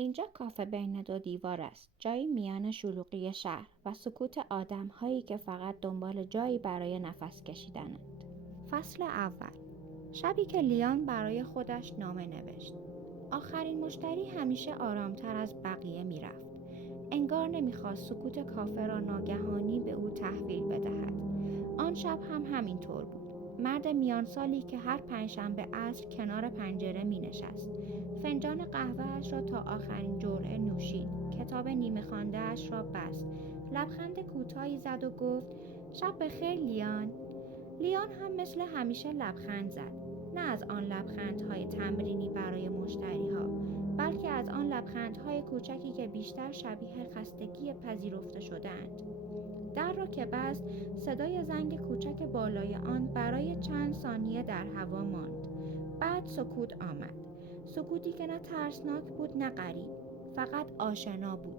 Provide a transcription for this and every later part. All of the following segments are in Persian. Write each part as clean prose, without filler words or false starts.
اینجا کافه بین دو دیوار است، جایی میان شلوغی شهر و سکوت آدم‌هایی که فقط دنبال جایی برای نفس کشیدنند. فصل اول. شبی که لیان برای خودش نامه نوشت. آخرین مشتری همیشه آرامتر از بقیه میرفت. انگار نمیخواست سکوت کافه را ناگهانی به او تحویل بدهد. آن شب هم همینطور بود. مرد میان سالی که هر پنجشنبه عصر کنار پنجره می نشست. فنجان قهوه‌اش را تا آخرین جرعه نوشید. کتاب نیمه خوانده‌اش را بست. لبخند کوتاهی زد و گفت: شب بخیر لیان. لیان هم مثل همیشه لبخند زد. نه از آن لبخندهای تمرینی برای مشتری‌ها، بلکه از آن لبخندهای کوچکی که بیشتر شبیه خستگی پذیرفته شده‌اند. در را که بست، صدای زنگ کوچک بالای آن برای چند ثانیه در هوا ماند. بعد سکوت آمد. سکوتی که نه ترسناک بود نه غریب، فقط آشنا بود.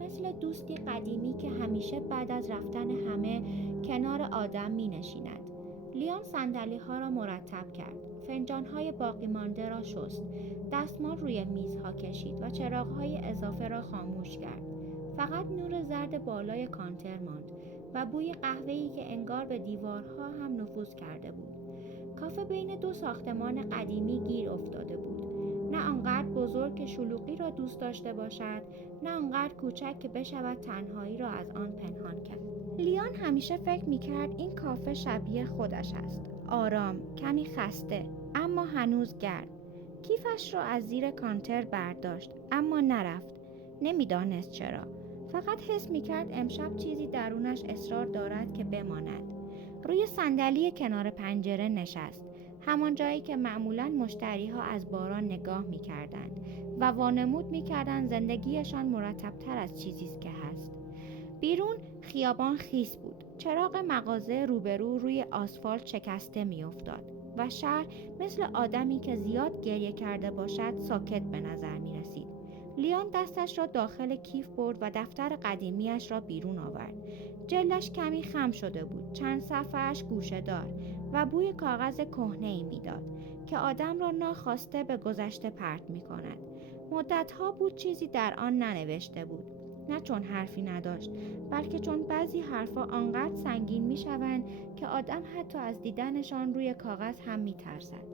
مثل دوستی قدیمی که همیشه بعد از رفتن همه کنار آدم می نشیند. لیان صندلی ها را مرتب کرد. فنجان های باقی مانده را شست. دستمال روی میزها کشید و چراغ های اضافه را خاموش کرد. فقط نور زرد بالای کانتر ماند و بوی قهوه‌ای که انگار به دیوارها هم نفوذ کرده بود. کافه بین دو ساختمان قدیمی گیر افتاده بود. نه آنقدر بزرگ که شلوغی را دوست داشته باشد، نه آنقدر کوچک که بشود تنهایی را از آن پنهان کرد. لیان همیشه فکر می‌کرد این کافه شبیه خودش است. آرام، کمی خسته، اما هنوز گرم. کیفش را از زیر کانتر برداشت، اما نرفت. نمی‌دانست چرا. فقط حس می‌کرد امشب چیزی درونش اصرار دارد که بماند. روی صندلی کنار پنجره نشست. همان جایی که معمولاً مشتری‌ها از باران نگاه می‌کردند و وانمود می‌کردند زندگیشان مرتب‌تر از چیزی است که هست. بیرون خیابان خیس بود. چراغ مغازه روبرو روی آسفالت شکسته می‌افتاد و شهر مثل آدمی که زیاد گریه کرده باشد ساکت به نظر می‌رسید. لیان دستش را داخل کیف برد و دفتر قدیمیش را بیرون آورد. جلدش کمی خم شده بود، چند صفحه‌اش گوشه‌دار و بوی کاغذ کهنه‌ای میداد که آدم را ناخواسته به گذشته پرت می‌کند. مدت‌ها بود چیزی در آن ننوشته بود. نه چون حرفی نداشت، بلکه چون بعضی حرفا آنقدر سنگین می‌شوند که آدم حتی از دیدنشان روی کاغذ هم می‌ترسد.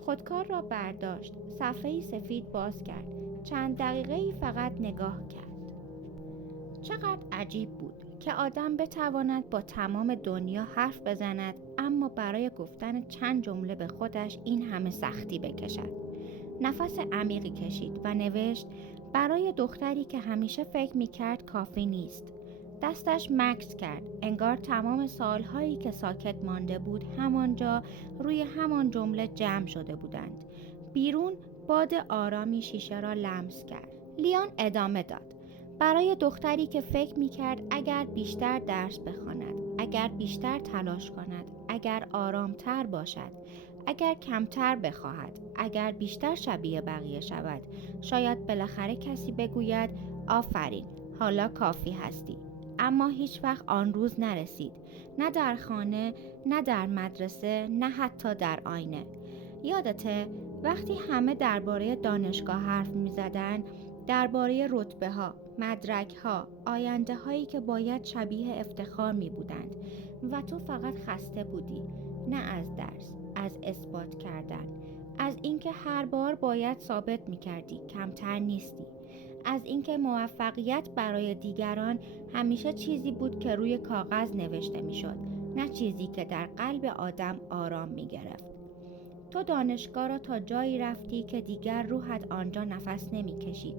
خودکار را برداشت، صفحه‌ای سفید باز کرد. چند دقیقه‌ای فقط نگاه کرد. چقدر عجیب بود که آدم بتواند با تمام دنیا حرف بزند، اما برای گفتن چند جمله به خودش این همه سختی بکشد. نفس عمیقی کشید و نوشت: برای دختری که همیشه فکر می‌کرد کافی نیست. دستش مکث کرد، انگار تمام سالهایی که ساکت مانده بود همانجا روی همان جمله جمع شده بودند. بیرون باد آرامی شیشه را لمس کرد. لیان ادامه داد: برای دختری که فکر می‌کرد اگر بیشتر درس بخواند، اگر بیشتر تلاش کند، اگر آرامتر باشد، اگر کمتر بخواهد، اگر بیشتر شبیه بقیه شود، شاید بالاخره کسی بگوید آفرین، حالا کافی هستی. اما هیچ وقت آن روز نرسید. نه در خانه، نه در مدرسه، نه حتی در آینه. یادته وقتی همه درباره دانشگاه حرف می‌زدند، درباره رتبه‌ها، مدرک‌ها، آینده‌هایی که باید شبیه افتخار می‌بودند و تو فقط خسته بودی، نه از درس، از اثبات کردن، از اینکه هر بار باید ثابت می‌کردی کمتر نیستی، از اینکه موفقیت برای دیگران همیشه چیزی بود که روی کاغذ نوشته می‌شد، نه چیزی که در قلب آدم آرام می‌گرفت. تو دانشگاه را تا جایی رفتی که دیگر روحت آنجا نفس نمی‌کشید.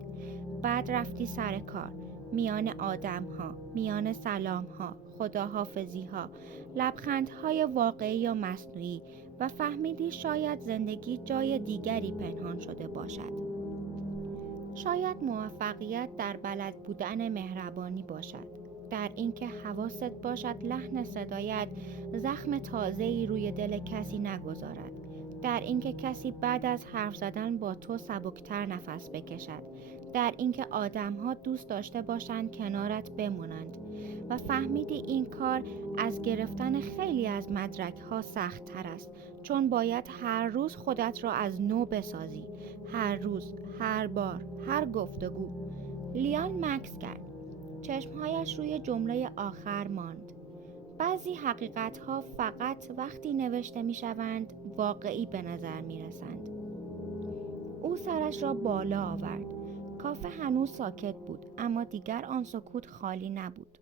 بعد رفتی سر کار، میان آدم‌ها، میان سلام‌ها، خداحافظی‌ها، لبخندهای واقعی یا مصنوعی و فهمیدی شاید زندگی جای دیگری پنهان شده باشد. شاید موفقیت در بلد بودن مهربانی باشد، در اینکه حواست باشد لحن صدایت زخم تازه‌ای روی دل کسی نگذارد، در اینکه کسی بعد از حرف زدن با تو سبکتر نفس بکشد، در اینکه آدم‌ها دوست داشته باشند کنارت بمونند و فهمیدی این کار از گرفتن خیلی از مدرک‌ها سخت‌تر است، چون باید هر روز خودت را از نو بسازی، هر روز، هر بار، هر گفتگو. لیان مکث کرد. چشمهایش روی جمله آخر ماند. بعضی حقیقت‌ها فقط وقتی نوشته می‌شوند واقعی به نظر می‌رسند. او سرش را بالا آورد. کافه هنوز ساکت بود، اما دیگر آن سکوت خالی نبود.